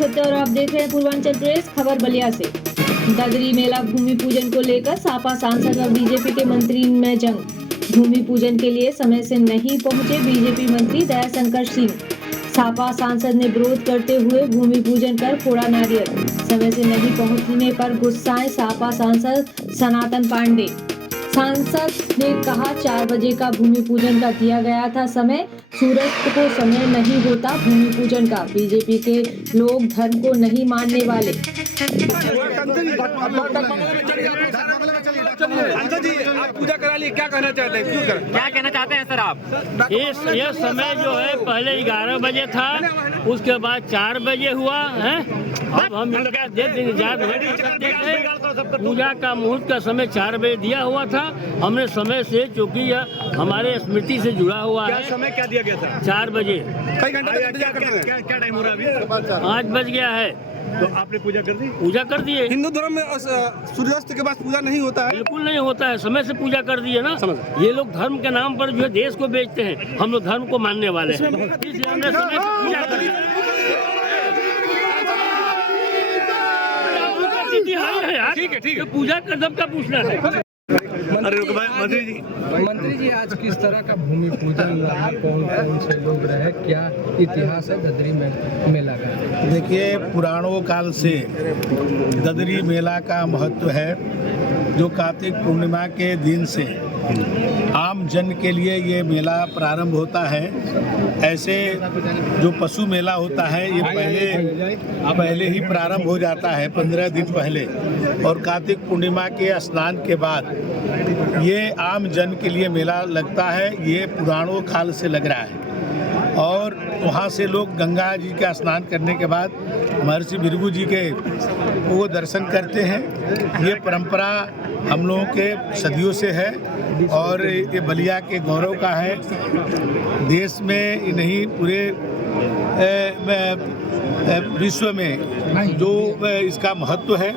सत्य और आप देख रहे हैं पूर्वांचल प्रेस। खबर बलिया से। ददरी मेला भूमि पूजन को लेकर सापा सांसद व बीजेपी के मंत्री में जंग। भूमि पूजन के लिए समय से नहीं पहुंचे बीजेपी मंत्री दयाशंकर सिंह। सापा सांसद ने विरोध करते हुए भूमि पूजन कर फोड़ा नारियल। समय से नहीं पहुंचने पर गुस्साए सापा सांसद सनातन पांडे। सांसद ने कहा 4 बजे का भूमि पूजन का दिया गया था समय, सूरज को समय नहीं होता भूमि पूजन का। बीजेपी के लोग धर्म को नहीं मानने वाले। आप पूजा करा लिए, क्या कहना चाहते हैं, क्यों करें? क्या कहना चाहते हैं सर आप? ये समय जो है पहले 11 बजे था, उसके बाद 4 बजे हुआ है। अब हम इनका इंतजार नहीं कर सकते थे। पूजा का मुहूर्त का समय 4 बजे दिया हुआ था। हमने समय से, चूँकि यह हमारे स्मृति से जुड़ा हुआ है। समय क्या दिया गया था? 4 बजे। कई घंटे क्या टाइम हो रहा है अभी? 5 बज गया है। तो आपने पूजा कर दी? पूजा कर दिए। हिंदू धर्म में सूर्यास्त के बाद पूजा नहीं होता है। बिल्कुल नहीं होता है, समय से पूजा कर दिए ना। ये लोग धर्म के नाम पर जो है देश को बेचते हैं। हम लोग धर्म को मानने वाले हैं, इसलिए हमने समय से पूजा कर दी। ठीक है, पूजा का दम का पूछना है। मंत्री जी आज किस तरह का भूमि पूजन रहा, कौन से लोग रहे, क्या इतिहास है ददरी मेला का? देखिए, पुराणों काल से ददरी मेला का महत्व है, जो कार्तिक पूर्णिमा के दिन से आम जन के लिए ये मेला प्रारंभ होता है। ऐसे जो पशु मेला होता है ये पहले ही प्रारंभ हो जाता है, 15 दिन पहले, और कार्तिक पूर्णिमा के स्नान के बाद ये आम जन के लिए मेला लगता है। ये पुराणों काल से लग रहा है और वहाँ से लोग गंगा जी का स्नान करने के बाद महर्षि भृगु जी के वो दर्शन करते हैं। ये परंपरा हम लोगों के सदियों से है और ये बलिया के गौरव का है। देश में नहीं, पूरे विश्व में जो इसका महत्व है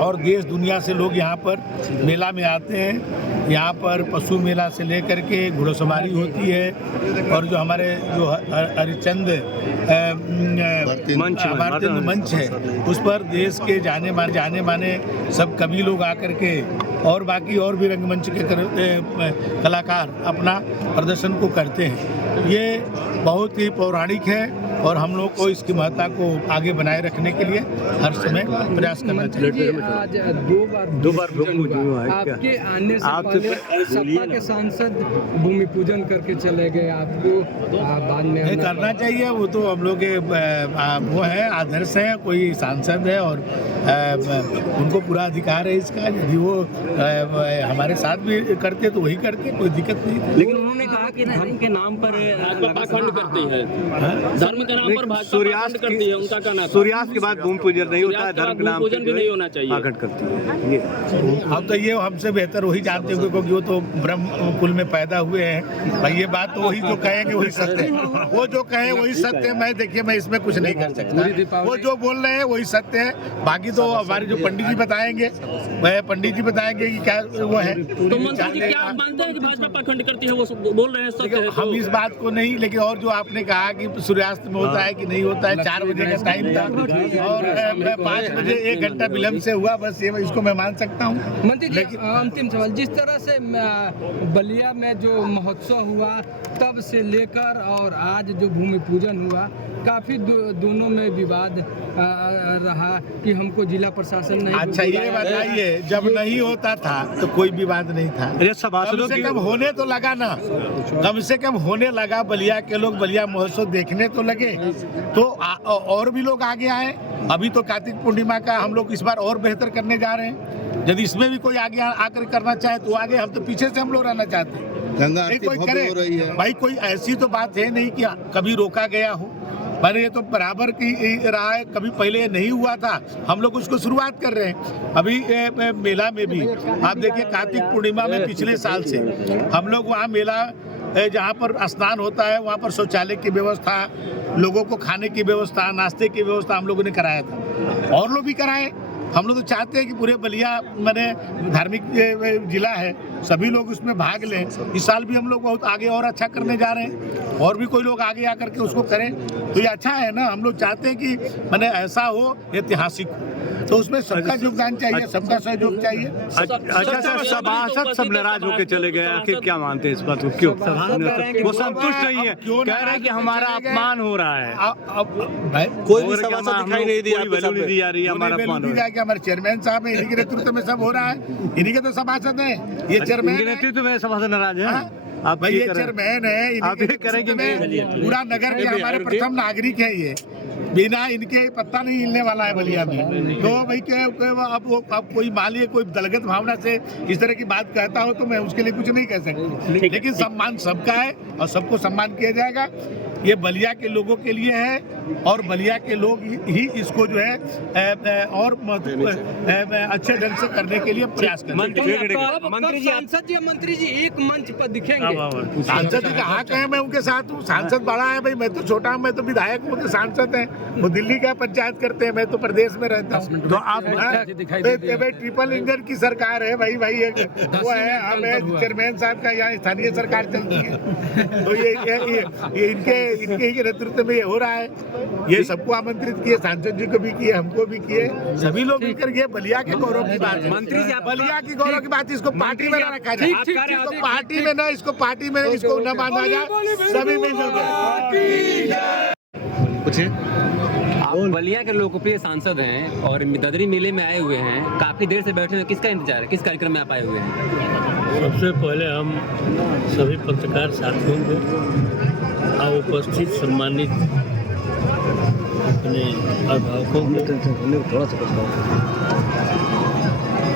और देश दुनिया से लोग यहाँ पर मेला में आते हैं। यहाँ पर पशु मेला से लेकर के घुड़सवारी होती है और जो हमारे जो हरिचंद मंच है उस पर देश के जाने माने सब कवि लोग आकर के और बाकी और भी रंगमंच के कलाकार अपना प्रदर्शन को करते हैं। ये बहुत ही पौराणिक है और हम लोग को इसकी महत्ता को आगे बनाए रखने के लिए हर समय प्रयास करना चाहिए। आज दो बार आपके आने से पहले सपा के सांसद भूमि पूजन करके चले गए, आपको बाद में करना चाहिए। वो तो हम लोग के वो है, आदर्श है, कोई सांसद है और उनको पूरा अधिकार है इसका। यदि वो हमारे साथ भी करते तो वही करते, कोई दिक्कत नहीं। लेकिन उन्होंने कहा कि धर्म के नाम पर पाखंड करती है, धर्म के नाम पर भाजपा पाखंड करती है। उनका कहना है सूर्यास्त के बाद भूमि पूजन नहीं होता है, धर्म के नाम पूजन भी नहीं होना चाहिए, पाखंड करती है। अब तो ये हमसे बेहतर वही जानते होंगे क्योंकि वो तो ब्रह्म कुल में पैदा हुए हैं। भाई ये बात तो वही जो कहेंगे वही सत्य है, वो जो कहे वही सत्य है। मैं देखिए, मैं इसमें कुछ नहीं कर सकता, वो जो बोल रहे हैं वही सत्य है। बाकी तो हमारे जो पंडित जी बताएंगे, वह पंडित जी बताएंगे कि क्या वो है। तो मंत्री जी क्या आप मानते हैं कि भाजपा पाखंड करती है? वो बोल रहे हैं सत्य है। हम इस बात को नहीं, लेकिन और जो आपने कहा कि सूर्यास्त में होता है कि नहीं होता है, 4 बजे का टाइम था और 5 बजे 1 घंटा विलम्ब से हुआ, बस ये इसको मैं मान सकता हूँ। मंत्री जी, अंतिम सवाल, जिस तरह से बलिया में जो महोत्सव हुआ तब से लेकर और आज जो भूमि पूजन हुआ, काफी दोनों में विवाद रहा कि हमको जिला प्रशासन नहीं। अच्छा ये बताइए, जब नहीं होता था तो कोई विवाद नहीं था। कम से कम होने तो लगा ना, कम से कम होने लगा। बलिया के लोग बलिया महोत्सव देखने तो लगे, तो और भी लोग आगे आए। अभी तो कार्तिक पूर्णिमा का हम लोग इस बार और बेहतर करने जा रहे हैं। यदि इसमें भी कोई आगे आकर करना चाहे तो आगे, हम तो पीछे से हम लोग रहना चाहते हैं। कोई करे भाई, कोई ऐसी तो बात है नहीं कि कभी रोका गया हो। मैंने ये तो बराबर की रहा है, कभी पहले नहीं हुआ था, हम लोग उसको शुरुआत कर रहे हैं। अभी मेला में भी आप देखिए, कार्तिक पूर्णिमा में पिछले साल से हम लोग वहाँ मेला जहाँ पर स्नान होता है वहाँ पर शौचालय की व्यवस्था, लोगों को खाने की व्यवस्था, नाश्ते की व्यवस्था हम लोगों ने कराया था। और लोग भी कराए, हम लोग तो चाहते हैं कि पूरे बलिया माने धार्मिक जिला है, सभी लोग उसमें भाग लें। इस साल भी हम लोग बहुत आगे और अच्छा करने जा रहे हैं, और भी कोई लोग आगे आकर के उसको करें तो ये अच्छा है ना। हम लोग चाहते हैं कि माने ऐसा हो, ऐतिहासिक हो, तो उसमें सबका योगदान चाहिए, सबका सहयोग चाहिए। अच्छा सर, सभासद सब नाराज होकर चले गए, आखिर क्या मानते हैं इस बात को? क्यों वो संतुष्ट नहीं है, कह रहे हैं कि हमारा अपमान हो रहा है। कोई भी सभासद दिखाई नहीं दिया, वैल्यू नहीं दी जा रही है, हमारा अपमान हो रहा है। हमारे चेयरमैन साहब है, इन्हीं के नेतृत्व में सब हो रहा है, इन्हीं के तो सभासद है। ये चेयरमैन इनके नेतृत्व में सभासद नाराज है। आप भाई ये चेयरमैन है, आप ये करेंगे पूरा नगर के हमारे प्रथम नागरिक है। ये बिना इनके पत्ता नहीं हिलने वाला है बलिया में। तो भाई अब कोई मान लीजिए कोई दलगत भावना से इस तरह की बात कहता हो तो मैं उसके लिए कुछ नहीं कह सकता, लेकिन सम्मान सबका है और सबको सम्मान किया जाएगा। ये बलिया के लोगों के लिए है और बलिया के लोग ही इसको जो है और अच्छे ढंग से करने के लिए प्रयास करें। मंत्री जी एक मंच पर दिखेंगे। सांसद जी कहाँ कहे, मैं उनके साथ हूँ। सांसद बड़ा है भाई, मैं तो छोटा हूँ, मैं तो विधायक हूँ, तो सांसद हैं वो दिल्ली का पंचायत करते हैं, मैं तो प्रदेश में रहता हूँ। तो आप ट्रिपल इंजन की सरकार है भाई, वो है, हम चेयरमैन साहब का यहाँ स्थानीय सरकार चलती है। तो ये इनके ही नेतृत्व में ये हो रहा है। ये सबको आमंत्रित किए, सांसद जी को भी किए, हमको भी किए, सभी लोग मिलकर गए। बलिया के गौरव की बात है, मंत्री जी, बलिया की गौरव की बात, इसको पार्टी में ना रखा जाए, इसको पार्टी में इसको न बांधा जाए, सभी मिलकर कुछ आप बलिया के लोकप्रिय सांसद हैं और ददरी मेले में आए हुए हैं, काफी देर से बैठे हुए, किसका इंतजार है, किस कार्यक्रम में आप आए हुए हैं? सबसे पहले हम सभी पत्रकार साथियों को और उपस्थित सम्मानित अपने अभिभावकों को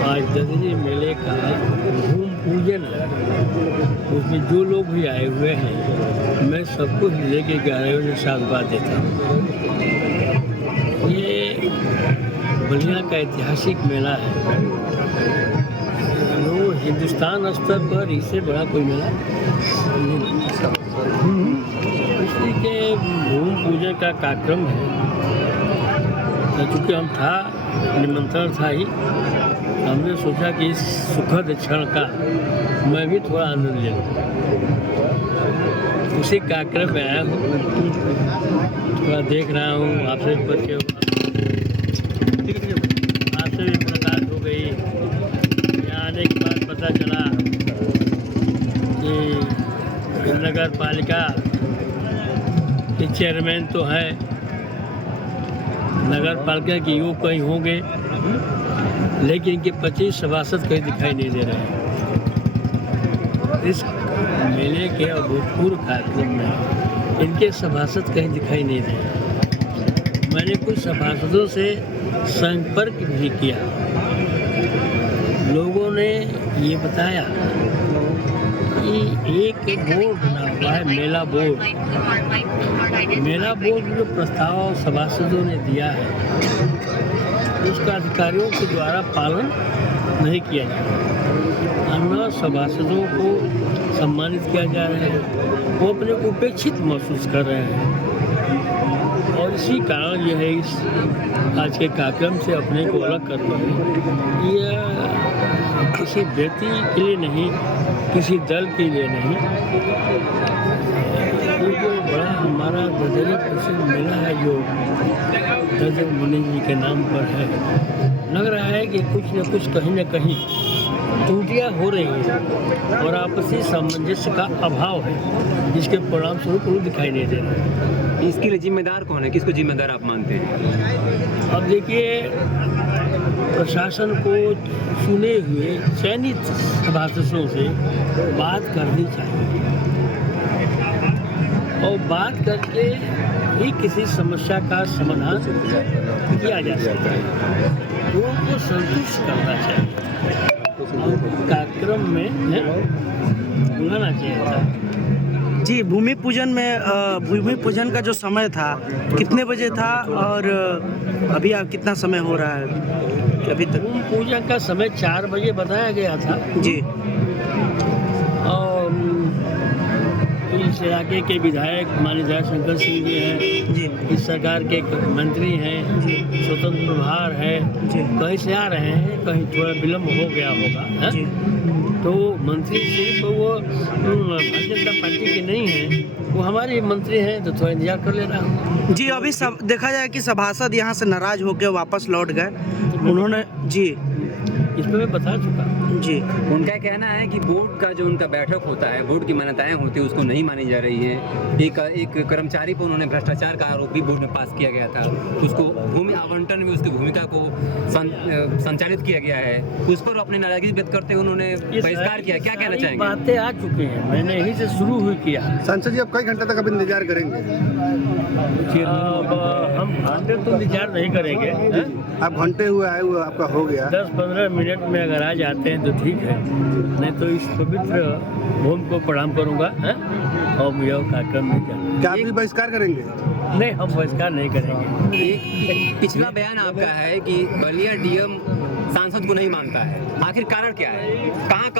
आज ददरी मेले का भूमि पूजन है, उसमें जो लोग भी आए हुए हैं मैं सबको हृदय के गहराइयों से साधुवाद देता हूँ। ये बलिया का ऐतिहासिक मेला है, वो हिंदुस्तान स्तर पर इससे बड़ा कोई मेला नहीं। इसी के भूमि पूजन का कार्यक्रम है, चूँकि हम था, निमंत्रण था ही, हमने सोचा कि इस सुखद क्षण का मैं भी थोड़ा आनंद ले लूँ। उसी कार्यक्रम में आया हूँ, थोड़ा देख रहा हूँ, आपसे परिचय हुआ, आपसे भी मुलाकात हो गई। यहाँ आने के बाद पता चला कि नगर पालिका के चेयरमैन तो है, नगर पालिका के योग कहीं होंगे, लेकिन इनके 25 सभासद कहीं दिखाई नहीं दे रहे हैं। इस मेले के अभूतपूर्व कार्यक्रम में इनके सभासद कहीं दिखाई नहीं दे रहे। मैंने कुछ सभासदों से संपर्क भी किया, लोगों ने ये बताया कि एक बोर्ड बना हुआ है, मेला बोर्ड। मेला बोर्ड जो प्रस्ताव सभासदों ने दिया है उसका अधिकारियों के द्वारा पालन नहीं किया जा रहा, न सभासदों को सम्मानित किया जा रहा है, वो अपने को उपेक्षित महसूस कर रहे हैं। और इसी कारण यह है इस आज के कार्यक्रम से अपने को अलग कर रहे हैं। यह किसी व्यक्ति के लिए नहीं, किसी दल के लिए नहीं, ये जो बड़ा हमारा ददरी प्रसिद्ध मेला है जो ददर मुनि जी के नाम पर है, लग रहा है कि कुछ न कुछ कहीं न कहीं त्रुटियाँ हो रही हैं और आपसी सामंजस्य का अभाव है, जिसके परिणाम स्वरूप वो दिखाई नहीं दे रहे। इसके लिए जिम्मेदार कौन है, किसको जिम्मेदार आप मानते हैं? अब देखिए, प्रशासन को चुने हुए चयनित सभासदों से बात करनी चाहिए और बात करके ही किसी समस्या का समाधान किया जा सकता है। लोगों को संतुष्ट करना चाहिए और कार्यक्रम में बुलाना चाहिए था। जी, भूमि पूजन का जो समय था कितने बजे था और अभी कितना समय हो रहा है अभी तक? भूमि पूजन का समय 4 बजे बताया गया था जी, और इस इलाके के विधायक माननीय जयशंकर सिंह जी हैं जी इस सरकार के एक मंत्री हैं स्वतंत्र प्रभार है कहीं से आ रहे हैं कहीं थोड़ा विलम्ब हो गया होगा है? जी तो मंत्री सिर्फ वो भारतीय जनता पार्टी के नहीं हैं वो हमारे मंत्री हैं तो थोड़ा इंतजार कर ले रहा हूँ। जी अभी सब देखा जाए कि सभासद यहाँ से नाराज होकर वापस लौट गए उन्होंने जी इस पर मैं बता चुका जी उनका कहना है कि बोर्ड का जो उनका बैठक होता है, बोर्ड की मान्यताएं होती है, उसको नहीं मानी जा रही है। एक कर्मचारी पर उन्होंने भ्रष्टाचार का आरोप भी बोर्ड में पास किया गया था, तो उसको भूमि आवंटन में उसकी भूमिका को संचालित किया गया है, उस पर अपनी नाराजगी व्यक्त करते हुए उन्होंने बहिष्कार किया। क्या कहना चाहेंगे? बातें आ चुकी हैं, मैंने यहीं से शुरू हुई किया। सांसद जी, अब कई घंटे तक अब इंतजार करेंगे? हम घंटे तो इंतजार नहीं करेंगे, आप घंटे हुए आए हुए आपका हो गया। 10-15 मिनट में अगर आ जाते हैं तो ठीक है, नहीं तो इस पवित्र भूमि को प्रणाम करूंगा और यह कार्यक्रम नहीं करेंगे। क्या आप भी बहिष्कार करेंगे? नहीं, हम बहिष्कार नहीं करेंगे। एक पिछला बयान आपका है कि बलिया डीएम सांसद को नहीं मानता है, आखिर कारण क्या है? कहाँ